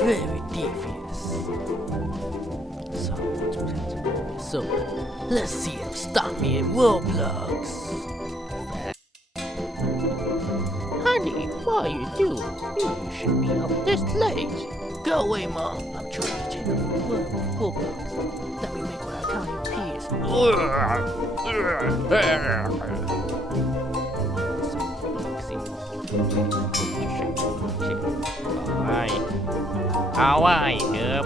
Very devious. So let's see him stop me in Roblox. Honey, what are you doing? You should be up this late. Go away, Mom. I'm trying to take over the world with Roblox. Let me make what I call in peace. Alright, yep.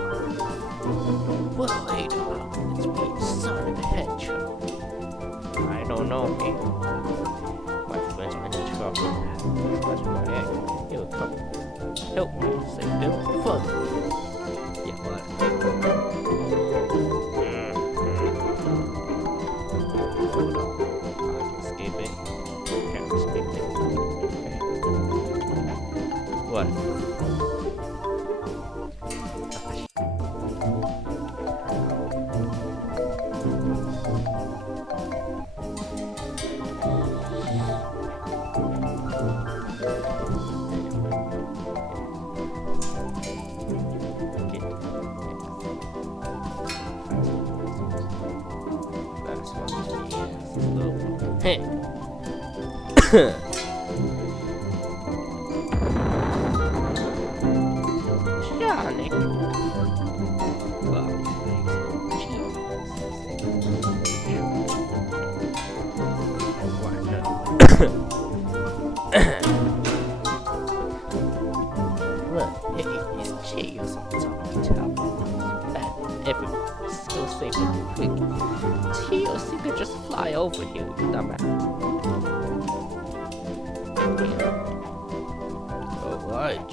What I hate about it's being Sonic the Hedgehog. I don't know, man. My friends are in trouble. That's why he'll come help me save them from me. Yeah, what? Hold on. I can skip it. Can't skip it. Okay. What? Hey. Sonic. Wow. Look, hey, it's Cheers on top of the tower. And everyone's so safe and quick. Cheers, you could just fly over here, you dumbass. Alright.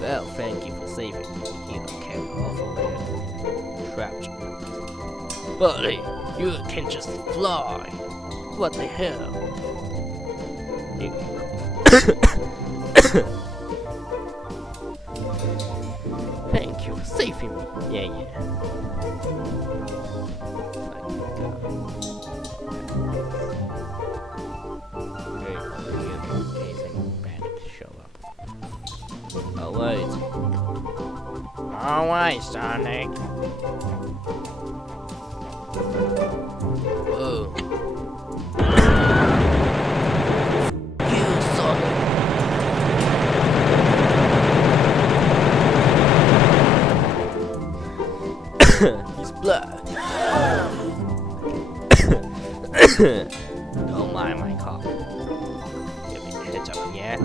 Well, thank you for saving me. You don't carry off over there. Trapped. Buddy, you can just fly. What the hell? Thank you for saving me. Yeah. Great, in case any bandits show up. Alright. Alright, Sonic. Whoa. You Sonic. He's black. Don't mind my cough. Give me a heads up, yeah?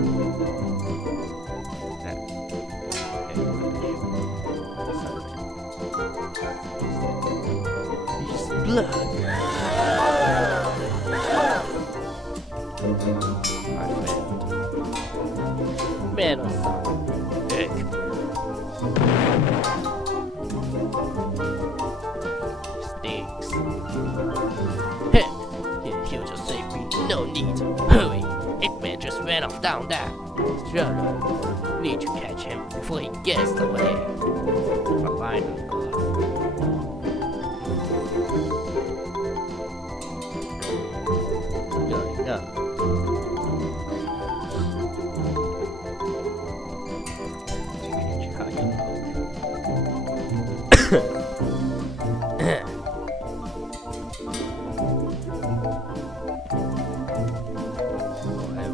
He's black. I failed. Metal Sonic. Stinks. Hey, he'll just save me. No need. Hurry. Eggman just ran off down there. Shut up. Need to catch him before he gets away. Fine, of course. Good enough.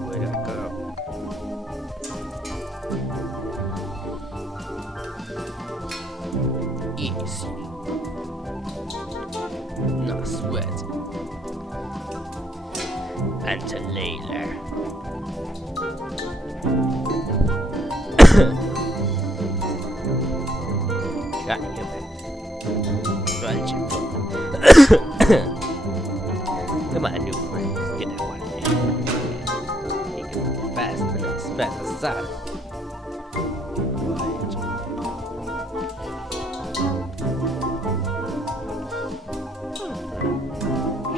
Where'd I go? Eat. Until later. Got human. Run, come on, new friends. Get that one in there. He can move fast and fast as that.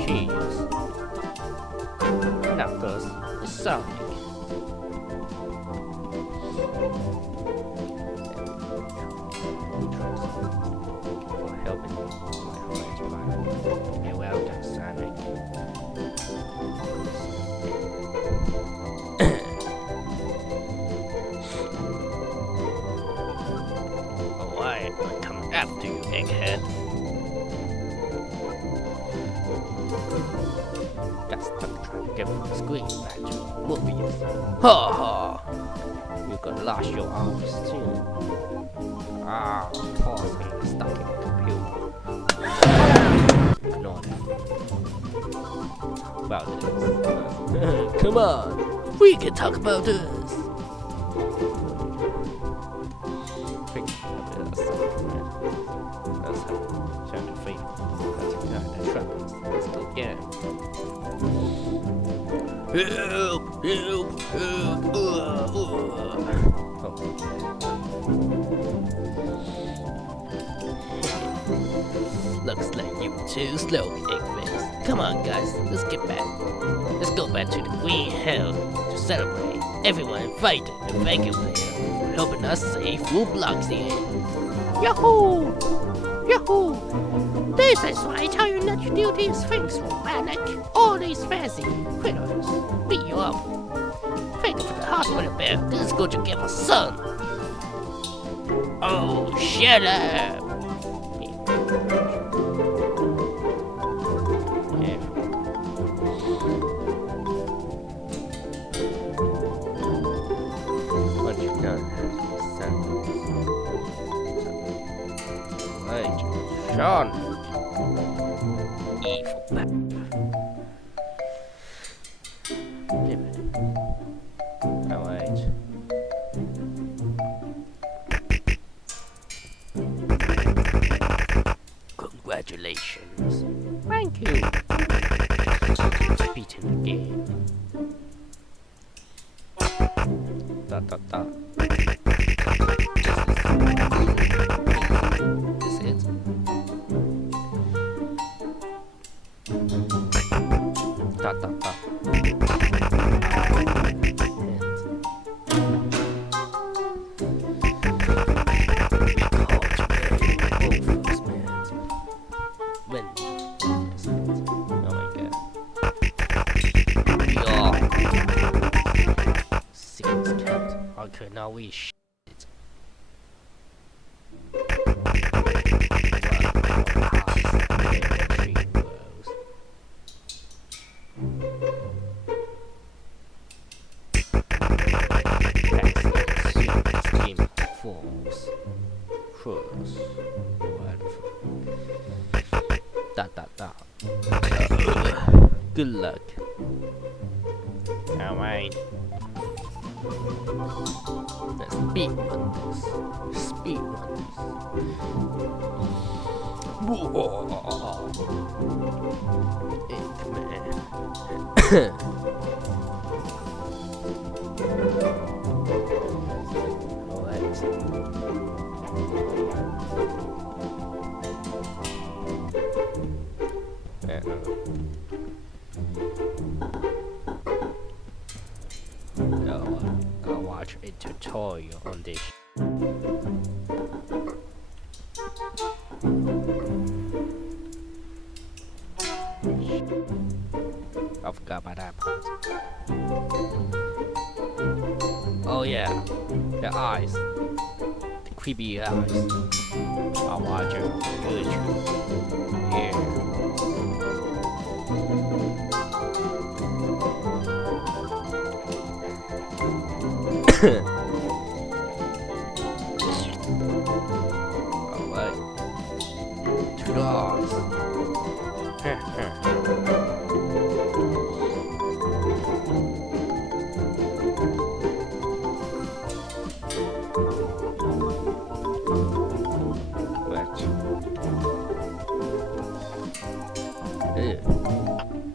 Cheese. Now first, it's Sonic. For helping my friends find. You're welcome, Sonic. Alright, I'm coming after you, egghead. Got stuck trying to get from the screen back to Morbius. Ha ha! You got lost your arms too. Ah, pause and stuck in the computer. Ignore that. Talk about this. Come on, we can talk about this. Let's show the feet. Let's go get him. Help! Help! Help! Looks like you were too slow, Eggface. Come on, guys, let's get back. Let's go back to the Green Hell to celebrate. Everyone invited and thank you for helping us save Robloxia. Yahoo! Yahoo! This is why I tell you not to do these things, Manic. All these fancy critters beat you up. Thank you for the hospital bill. This is going to give us son. Oh, shut up! What you done, son? Right, Sean. Evil bastard. Give it. Alright. Congratulations. Thank you. Beaten the game. Da da da. This is it. Da da da. Okay, now we shit. Good luck. Alright. Let's speedrun this. Speedrun this. Eggman. Alright. I'll watch a tutorial on this. I forgot about that part. Oh yeah, the eyes. The creepy eyes. I'll watch it. Good. Yeah. Alright. 2 dogs.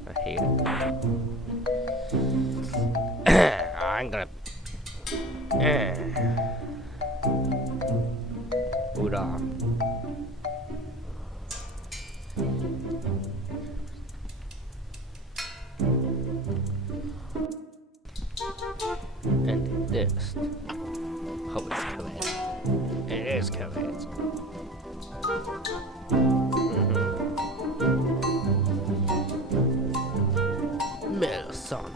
I hate it. I'm gonna. Hoorah. And this. Hope it's correct. It is correct. Metal Sonic.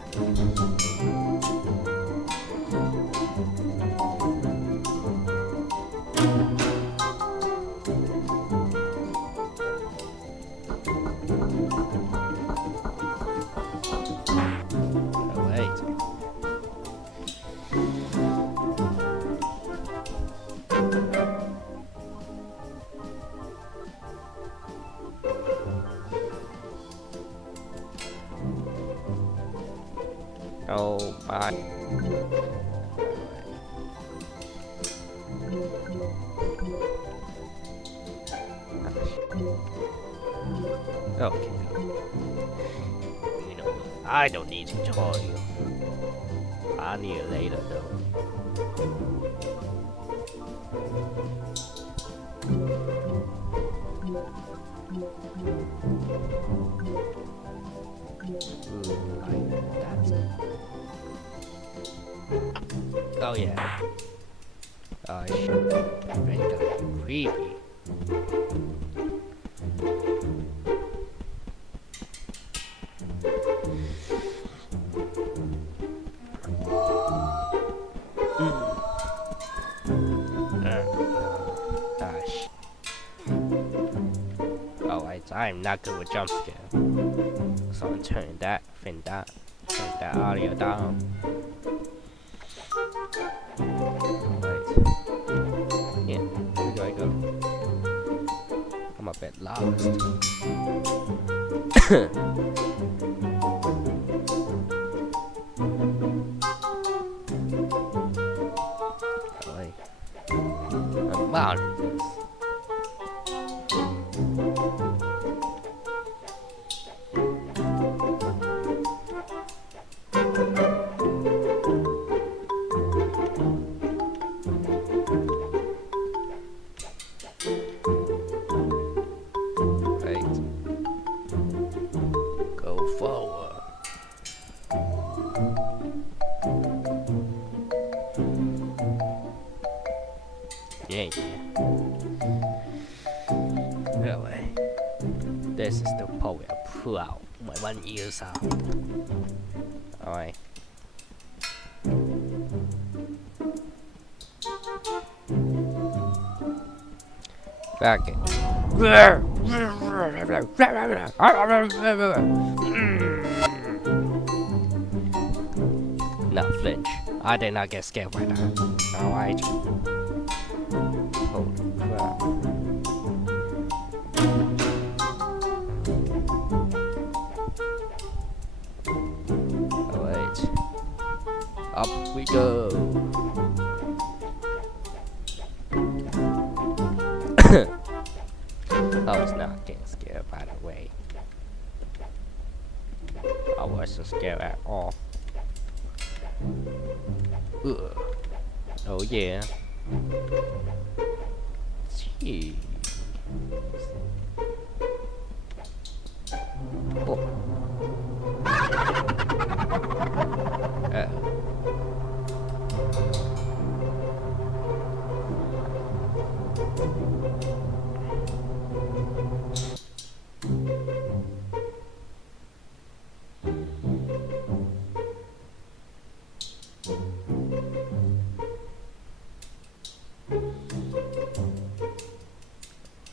Alright. Oh my. Okay. You know, I don't need to tell you. I need it later though. Ooh, like that. Oh yeah. Oh shit. That got creepy. Gosh. Alright, I'm not good with jump scare. So I'm turning that thing down. Turn that audio down. Alright. Yeah, where do I go? I'm a bit lost. Alright. I'm mounting this. Go forward. Yeah. Anyway, this is the part where I pull out my 1 ears out. Alright. Back in. Not flinch. I did not get scared by that. Alright. Holy crap. Alright. Up we go. I was not getting scared, by the way. I wasn't scared at all. Ugh. Oh yeah. Jeez. Oh.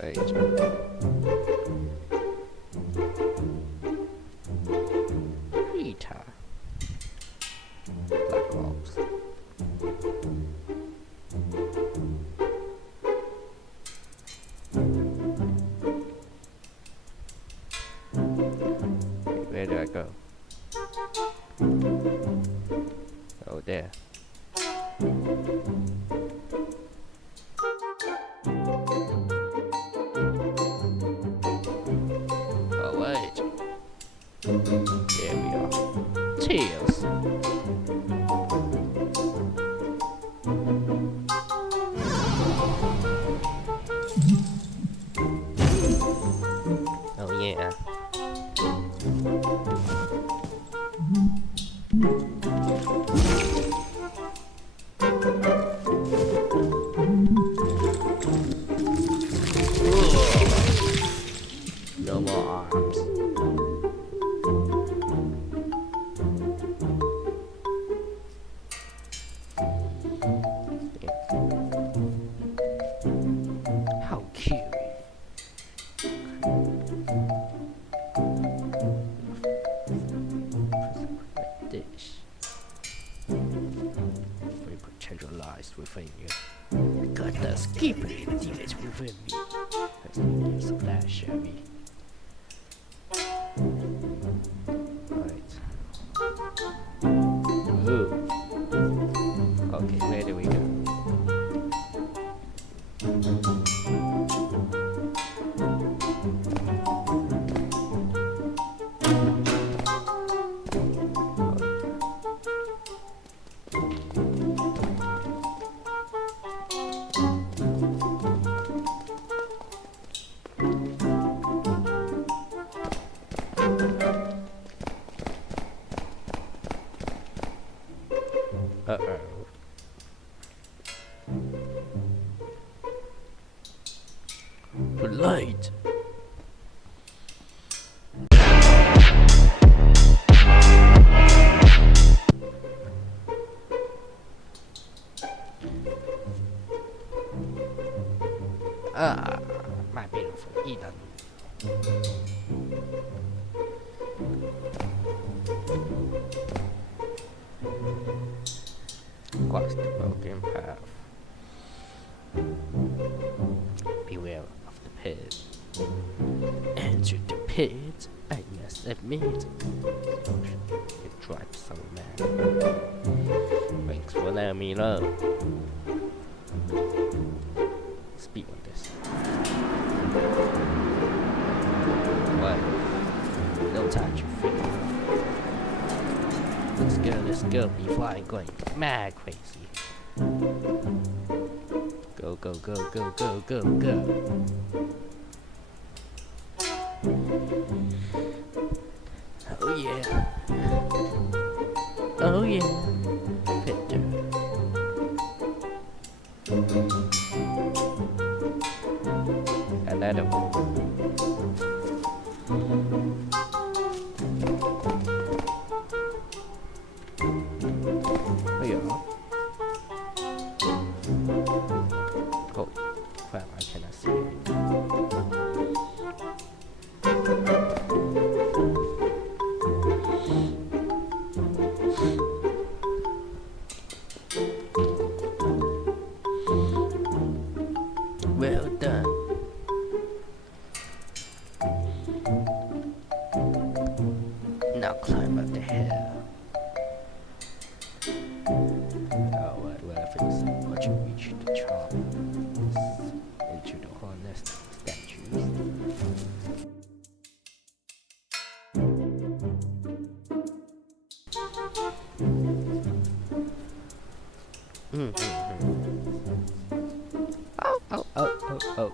Right. Rita. Black Ops. Where do I go? Oh, there. Oh, wait. There we are. Cheers. Oh yeah. No more arms. How cute. Dish. Very potentialized within you. Got the skipper image within me. Let's make a splash, shall we? Right. Ooh. Okay, where do we go? Uh-oh. The light. Ah, my beautiful Eden. Cross the broken path. Beware of the pit. Enter the pit, I must admit. It drives some man. Thanks for letting me know. Speed on this. What? No time to figure. Let's go before I'm going mad crazy. Go, go, go, go, go, go, go. Oh yeah. Oh yeah. Victor. Another one. Oh yeah. Oh, crap, I cannot see it. Well done. Now climb up the hill. Oh, whatever you say, once you reach the top, into the honest statues. Oh, oh, oh, oh, oh, oh.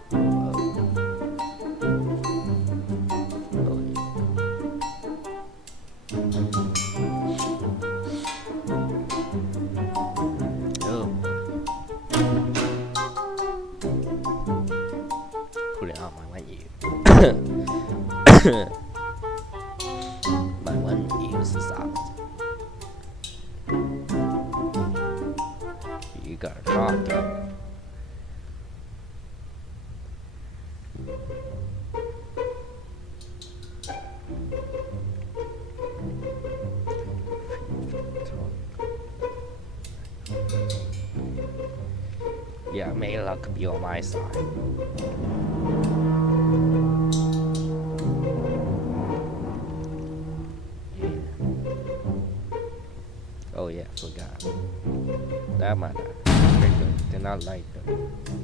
Put it on my one ear. My one ear is out. You gotta talk. Yeah, may luck be on my side. Yeah. Oh yeah, forgot. That matter. Did not like the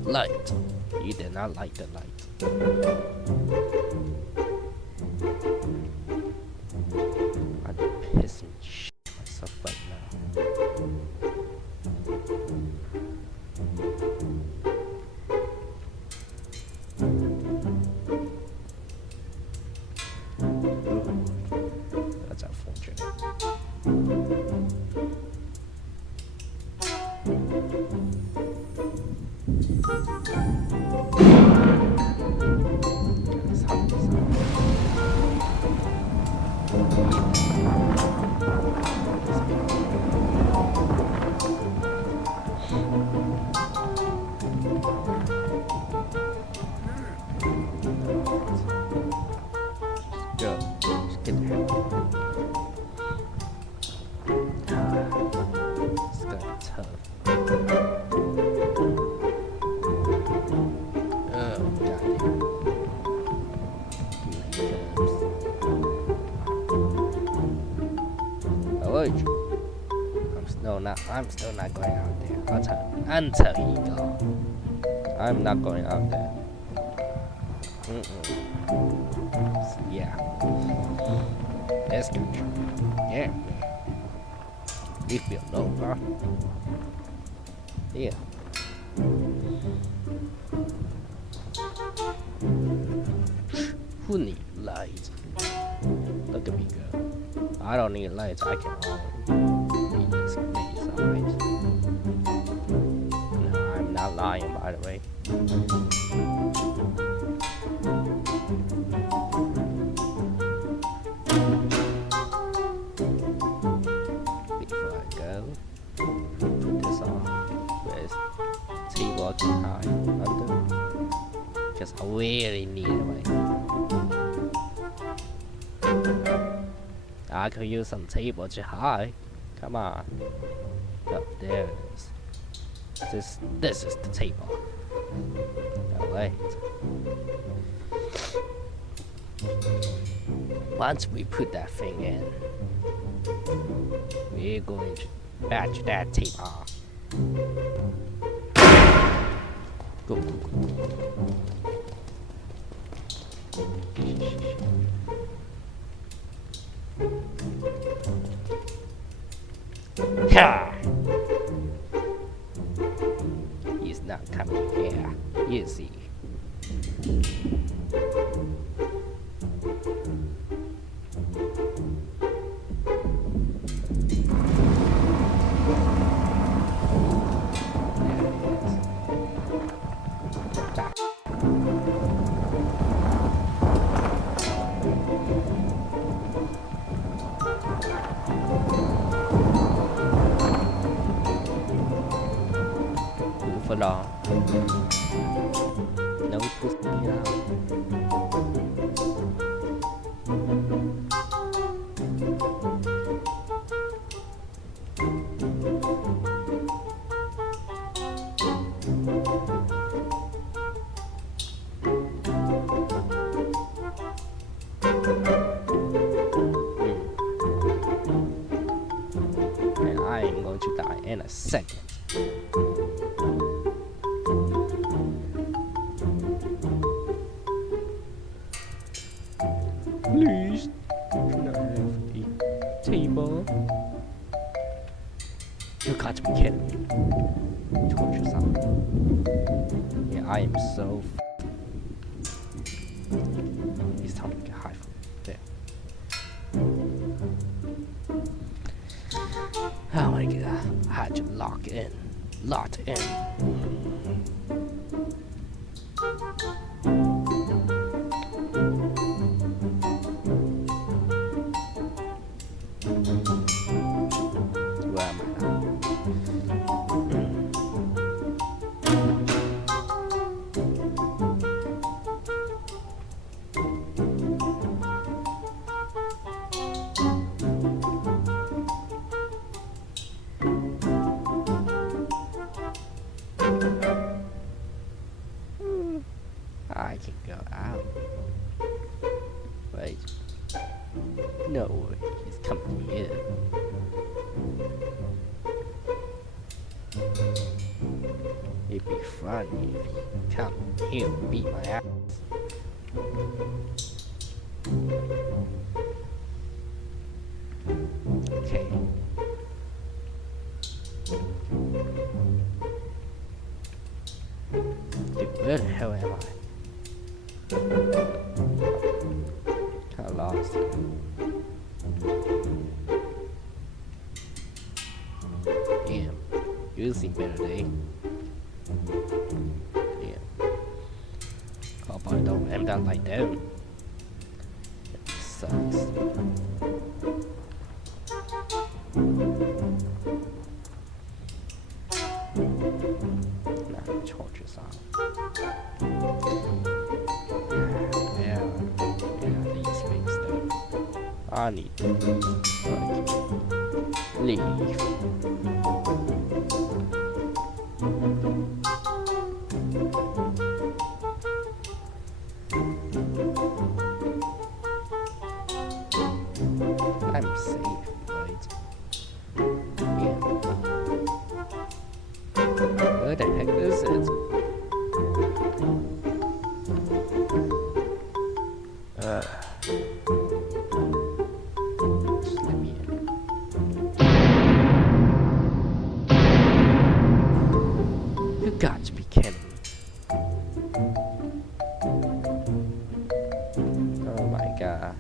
light. You did not like the light. That's unfortunate. It's hard, it's hard. Go. Just get the hell out. It's gonna be tough. Oh, god. Here he comes. Avoid you. I'm still not going out there. Until he go. I'm not going out there. So, yeah. Let's go. Yeah. Leave me alone, bro. Yeah. Who need lights? Look at me go. I don't need lights. I can need this maze, alright? No, I'm not lying, by the way. Before I go, put this on with table too high under, because I really need it, right? I could use some table too high. Come on. Oh, there it is. This is the table. Alright. Once we put that thing in, we're going to batch that table. Go, go, go. Ha! He's not coming here, is he? Move along. No pushing me out. And I am going to die in a second. Please, should I have a table? You got to be kidding me. Torture something. Yeah, I am so It's time to get high from there. Oh my god, I had to lock in. Locked in. Where am I now? I can go out. Wait. No way, he's coming in. It'd be funny if he come here and beat my ass. Okay. Dude, where the hell am I? Kinda lost. introducing melody. Yeah. Hope I don't end up like them. It sucks. Nah, charges out. Yeah, these things though. I need to leave. I'm safe, right? Yeah. Where the heck is it? Just let me in. You got to be kidding me. Oh my god.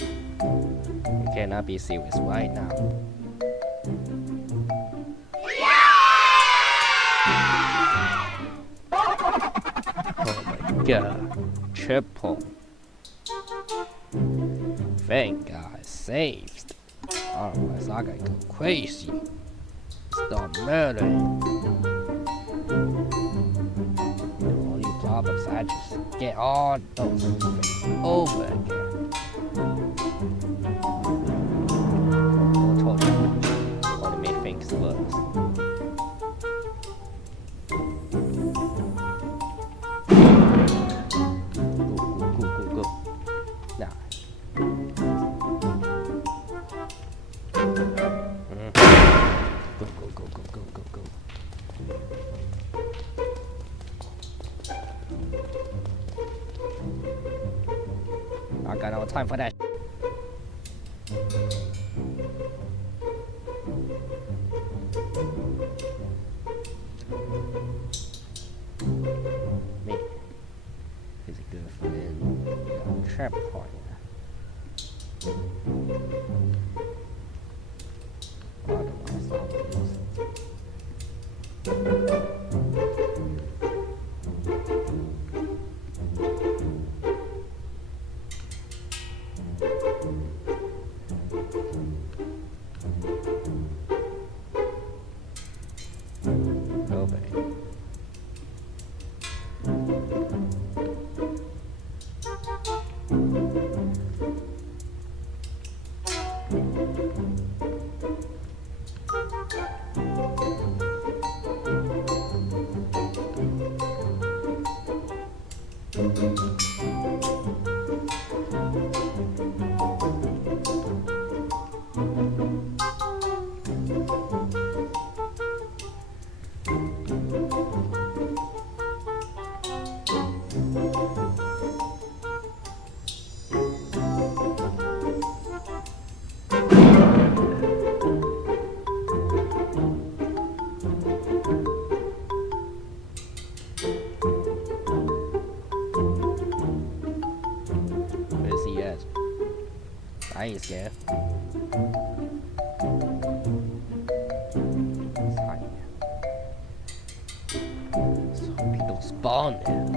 You cannot be serious right now. Oh my god. Triple. Thank God I saved. Otherwise I gotta go crazy. Start murdering. The only problem is I just get all those things over again. I told you, only made things worse. Go. Now. Go. I got no time for that. Me. He's a good friend. Trap partner. Where's he at? I ain't scared. So people spawn there.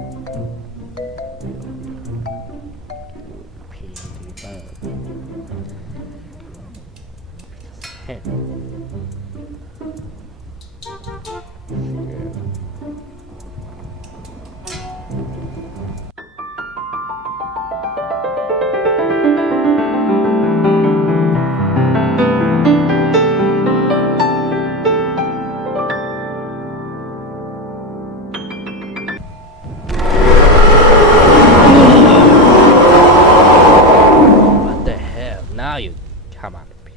Now you come out of here.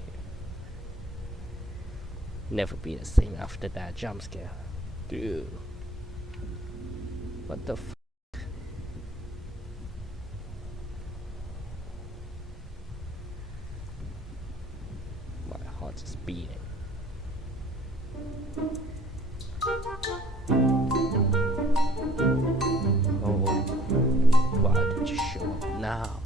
Never be the same after that jump scare. Dude. What the f? My heart is beating. Oh, why did you show up now?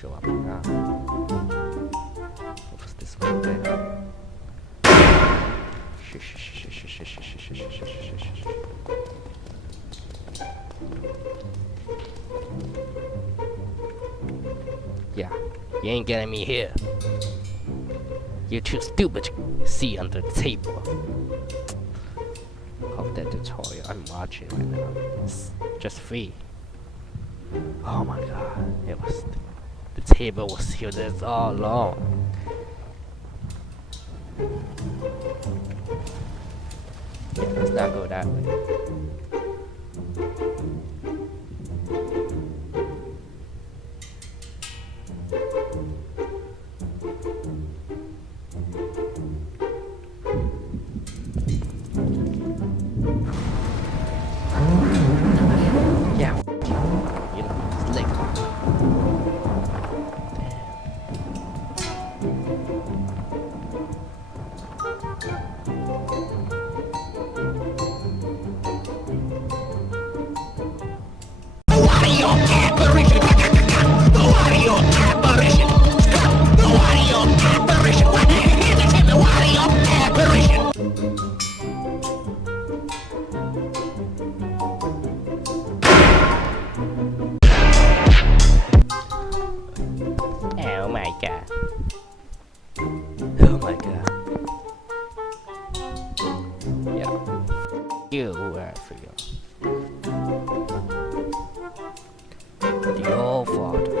show up now. What was this one there? Yeah, you ain't getting me here. You're too stupid to see under the table. Hope that tutorial I'm watching right now is just free. Oh my god, it was the table was here this all along. Yeah, let's not go that way. Yeah, you know, it's late. Oh my god. Oh my god. Yeah. You were for you. The old father.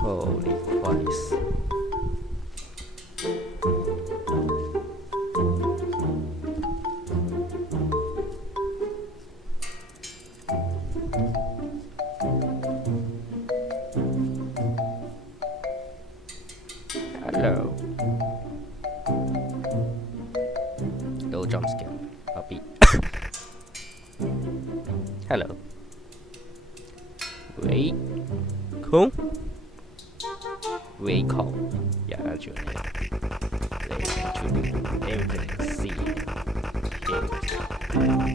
Holy Christ. Hello. No jump scare. Puppy. Hello. Wait. Cool. Wait, call. Yeah, that's your name. Let's introduce everything. See.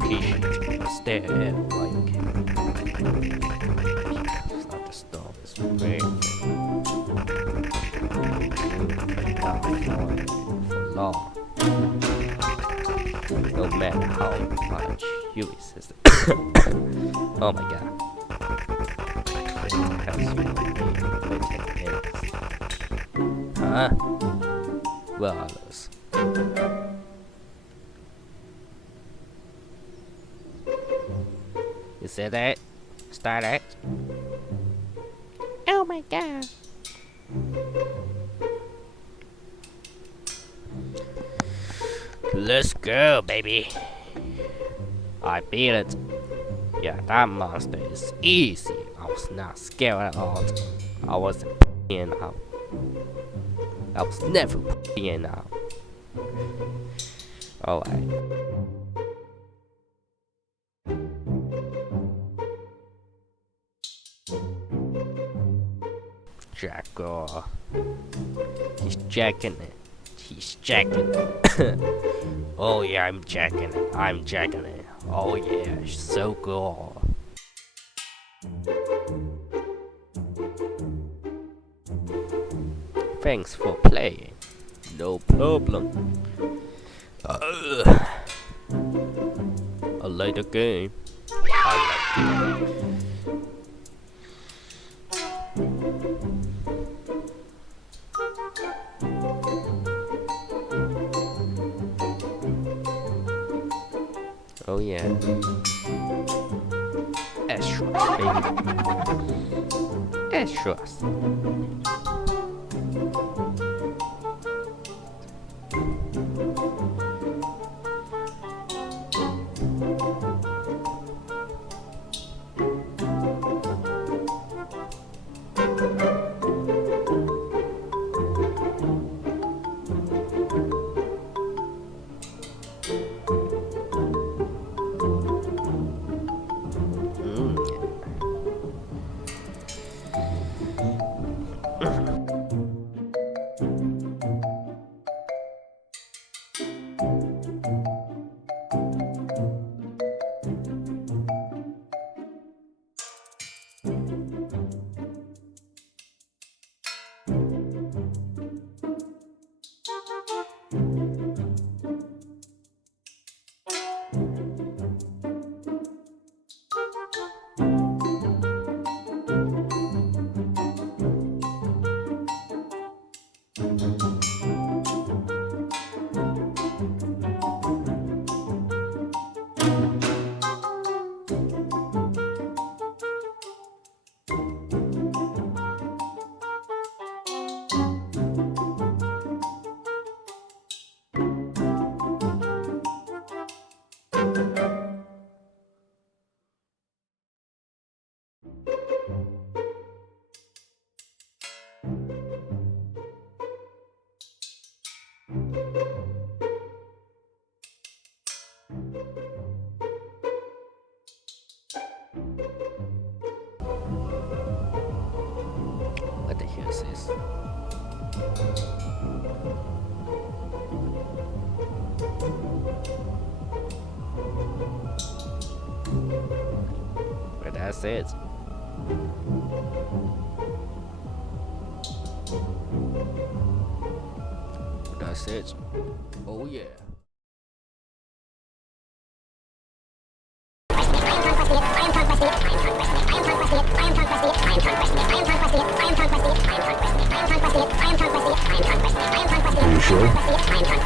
Patient. Stare while you can. It's not the storm. It's very. For long. No matter how much you resist. Oh my god. Huh? Where are those? Is that it? Start it? Oh my god. Let's go, baby. I beat it. Yeah, that monster is easy. I was not scared at all. I wasn't p***ing out. I was never p***ing out. Alright. Jackal. He's jacking it. He's jacking it. Oh yeah, I'm jacking it. I'm jacking it. Oh yeah, so cool. Thanks for playing. No problem. I like the game. I like it. Oh yeah. Extras, baby. Extras. this. But that's it. That's it. Oh yeah. Are you sure?